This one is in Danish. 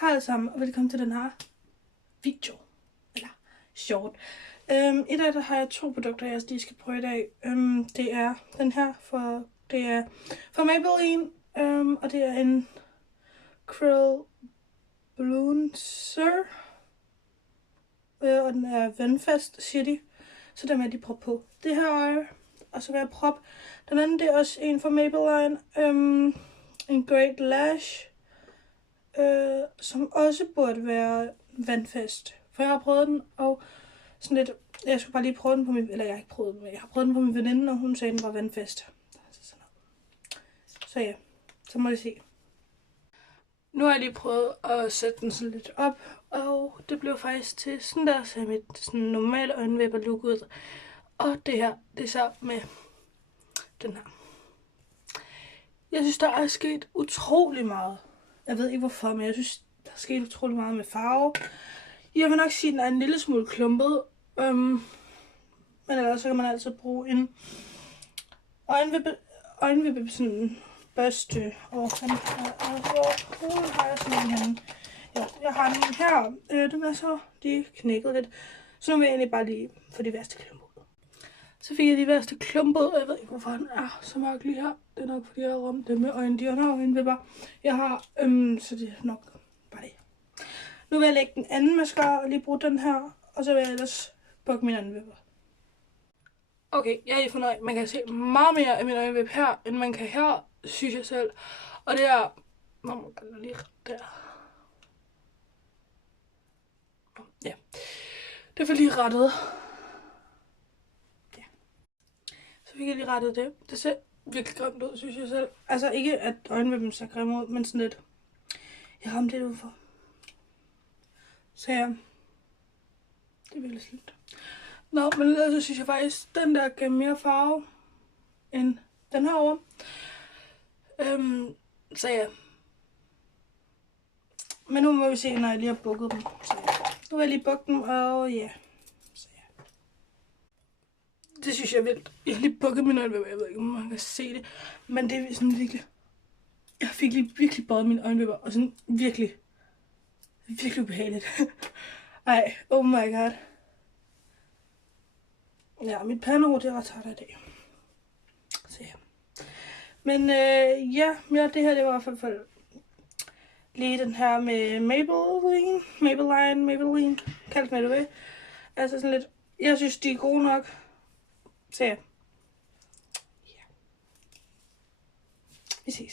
Hej alle sammen, og velkommen til den her video, eller short. I dag der har jeg to produkter, jeg lige skal prøve i dag. Det er den her, det er fra Maybelline, og det er en Krill Bronzer, og den er vandfast, siger de. Så den vil jeg lige proppe på det her øje, og så vil jeg proppe den anden, det er også en fra Maybelline, en Great Lash, som også burde være vandfast. For jeg har prøvet den, og sådan lidt, jeg skulle bare lige prøve den på min, eller jeg har ikke prøvet den, men jeg har prøvet den på min veninde, og hun sagde, den var vandfast. Så ja, så må jeg se. Nu har jeg lige prøvet at sætte den sådan lidt op, og det blev faktisk til sådan der, så mit sådan normale øjenvipper look ud. Og det her, det er så med den her. Jeg synes, der er sket utrolig meget. Jeg ved ikke hvorfor, men jeg synes, der er sket utrolig meget med farve. Jeg vil nok sige, at den er en lille smule klumpet. Men ellers så kan man altid bruge en øjenvippe sådan børste. Og hvor har jeg sådan en her? Ja, jeg har den her. Den er så lige knækket lidt. Så nu vil jeg egentlig bare lige få de værste klumper ud. Så fik jeg de værste klumper ud, og jeg ved ikke hvorfor den er så mørk lige her. Det er nok fordi jeg har ramt det med øjendyr og øjenvipper. Jeg har, så det er nok bare det. Nu vil jeg lægge den anden mascara og lige bruge den her, og så vil jeg ellers bukke min øjenvipper. Okay, jeg er lige fornøjet. Man kan se meget mere af min øjenvip her, end man kan her, synes jeg selv. Og det er, nå, lige der. Ja, det er lige rettet. Ja. Så fik jeg lige rettet det. Det ser virkelig grimt ud, synes jeg selv. Altså ikke, at øjenvippen ser grimt ud, men sådan lidt. Jeg ramte lidt udfor. Så ja, det er virkelig slemt. Nå, men ellers så synes jeg faktisk, den der gav mere farve end den her over. Så ja. Men nu må vi se, når jeg lige har bukket dem. Så ja. Nu vil jeg lige bukke dem, og ja. Så ja. Det synes jeg er vildt. Jeg har lige bukket mine øjenvipper. Jeg ved ikke, om man kan se det. Men det er sådan virkelig. Jeg fik lige virkelig bøjet mine øjenvipper. Og sådan virkelig ubehageligt. Ej, oh my god. Ja, mit pandehår, det er ret tørt i dag. Så ja. Men ja, det her, det var i hvert fald lige den her med Maybelline, kaldt mig det ved. Altså sådan lidt, jeg synes, de er gode nok. Så ja. Vi ses.